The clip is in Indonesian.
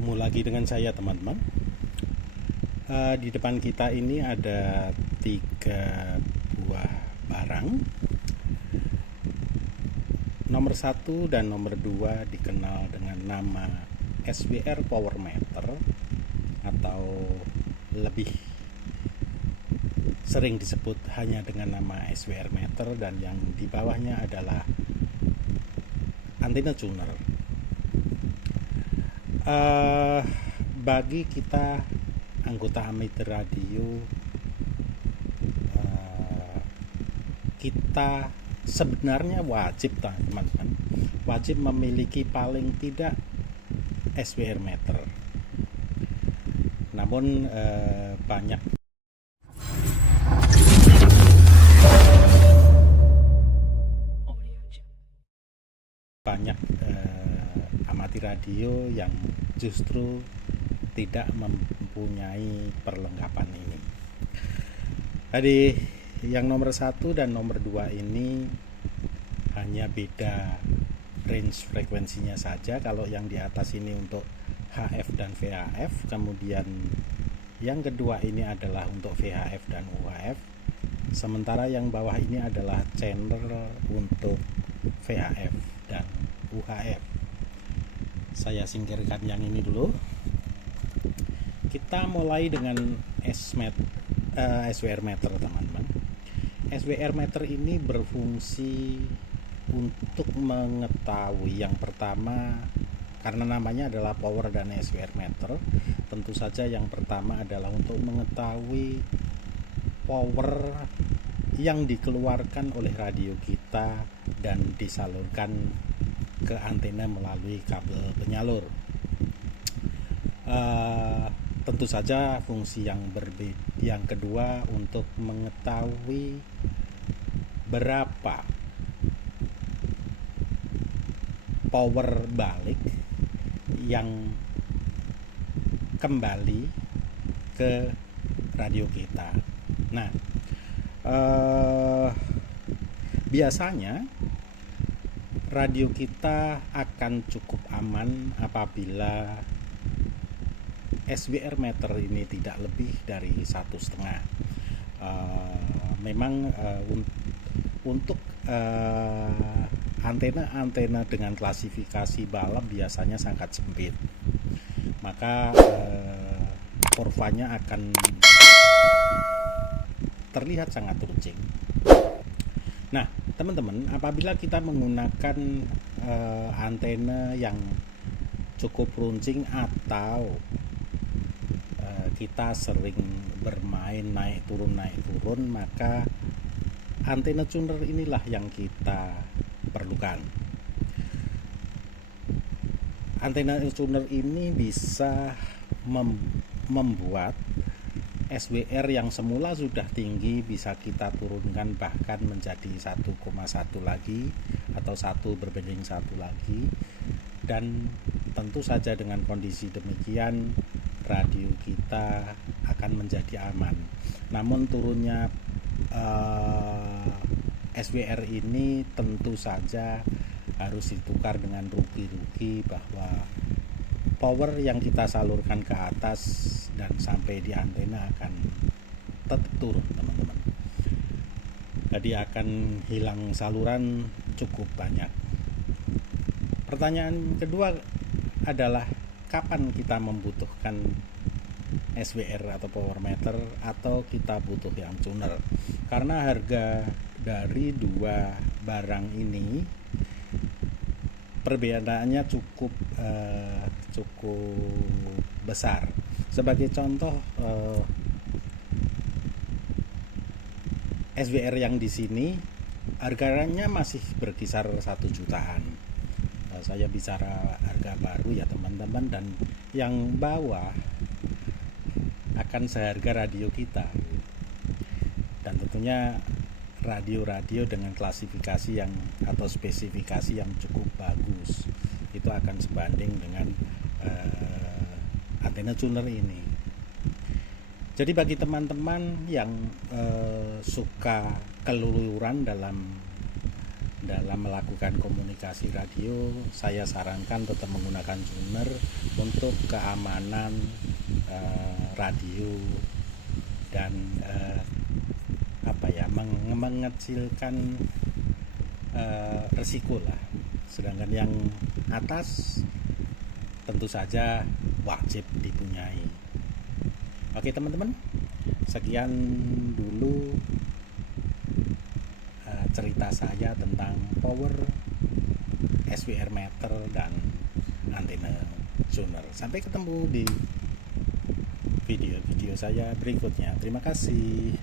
Ketemu lagi dengan saya teman-teman. Di depan kita ini ada 3 buah barang. Nomor 1 dan nomor 2 dikenal dengan nama SWR Power Meter, atau lebih sering disebut hanya dengan nama SWR Meter, dan yang di bawahnya adalah antena tuner. Bagi kita anggota amatir radio, kita sebenarnya wajib teman-teman, wajib memiliki paling tidak SWR meter. Namun banyak amatir radio yang justru tidak mempunyai perlengkapan ini. Jadi yang nomor 1 dan nomor 2 ini hanya beda range frekuensinya saja. Kalau yang di atas ini untuk HF dan VHF, kemudian yang kedua ini adalah untuk VHF dan UHF, sementara yang bawah ini adalah channel untuk VHF dan UHF. Saya singkirkan yang ini dulu. Kita mulai dengan SWR meter teman-teman. SWR meter ini berfungsi untuk mengetahui, yang pertama, karena namanya adalah power dan SWR meter, tentu saja yang pertama adalah untuk mengetahui power yang dikeluarkan oleh radio kita dan disalurkan ke antena melalui kabel penyalur. Tentu saja fungsi yang berbeda. Yang kedua, untuk mengetahui berapa power balik yang kembali ke radio kita. Nah, biasanya radio kita akan cukup aman apabila SWR meter ini tidak lebih dari 1,5. Memang untuk antena-antena dengan klasifikasi balap biasanya sangat sempit, maka kurvanya akan terlihat sangat runcing. Nah teman-teman, apabila kita menggunakan antena yang cukup runcing atau kita sering bermain naik turun, maka antena tuner inilah yang kita perlukan. Antena tuner ini bisa membuat SWR yang semula sudah tinggi bisa kita turunkan bahkan menjadi 1,1 lagi atau 1:1 lagi, dan tentu saja dengan kondisi demikian radio kita akan menjadi aman. Namun turunnya SWR ini tentu saja harus ditukar dengan rugi-rugi, bahwa power yang kita salurkan ke atas dan sampai di antena akan tetap turun teman-teman. Jadi akan hilang saluran cukup banyak. Pertanyaan kedua adalah, kapan kita membutuhkan SWR atau power meter, atau kita butuh yang tuner? Karena harga dari dua barang ini perbedaannya cukup besar. Sebagai contoh, SWR yang di sini harganya masih berkisar 1 jutaan. Saya bicara harga baru ya teman-teman, dan yang bawah akan seharga radio kita, dan tentunya radio-radio dengan klasifikasi yang atau spesifikasi yang cukup bagus itu akan sebanding dengan antena tuner ini. Jadi bagi teman-teman yang suka keluyuran dalam melakukan komunikasi radio, saya sarankan tetap menggunakan tuner untuk keamanan radio dan mengecilkan resiko lah. Sedangkan yang atas tentu saja wajib dipunyai. Oke teman-teman, sekian dulu cerita saya tentang power, SWR meter, dan antena tuner. Sampai ketemu di video-video saya berikutnya. Terima kasih.